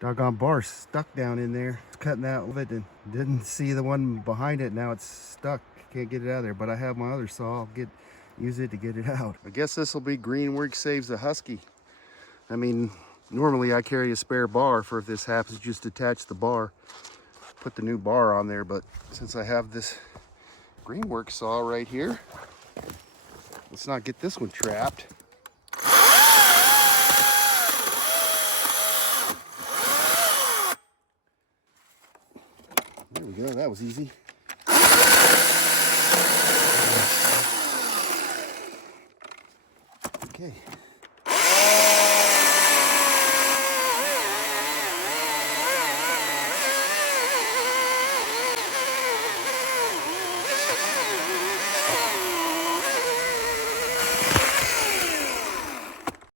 Doggone bar stuck down in there. Cutting that with it and didn't see the one behind it. Now it's stuck. Can't get it out of there. But I have my other saw. I'll use it to get it out. I guess this will be Greenworks saves the Husky. I mean, normally I carry a spare bar for if this happens. Just attach the bar, put the new bar on there. But since I have this Greenworks saw right here, let's not get this one trapped. There we go, that was easy.